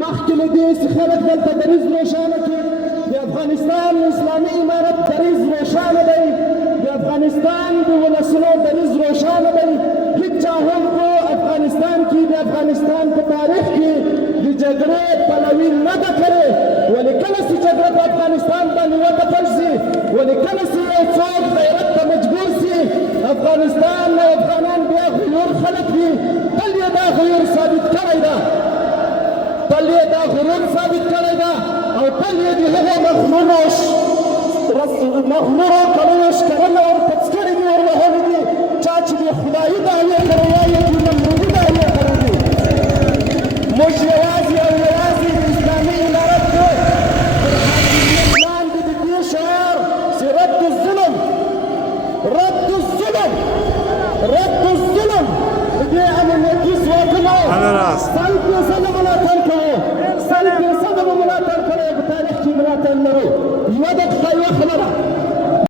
مخکې له دې چې خلک دلته دریځ روښانه کړي د افغانستان اسلامي امارت دریځ روښانه دی د افغانستان د ولسونو دریځ روښانه دی هیچا هم په افغانستان کې د افغانستان په تاریخ کې د جګړې پلوي نه ده کړې ولې کله چې جګړه په افغانستان باندې وتپل شي ولې کله چې یو څوک غیرت ته مجبور شي افغانستان او افغانان بیا غیور خلک دي تل یې دا غیور ثابت کړی ده تل یې دا غرور ثابت کړی ده او تل یې د هغو مغمورو کړیو ښکرونه ورپڅ کړي دي وروهلي دي چا چې د خدایي دعوې کړی یا د نمرودي دعوې کړی دي موږ یوازې او یوازې د اسلامي امارت په لاندې د دې شعار چې رد الظلم رد الظلم رد الظلم د دې امنیتي ځواکونو سل فیصده ملاتړ کوو سل فیصده به ملاتړ کړی په تاریخ کې ملاتړ لرو یوه دقیقه یوه خبره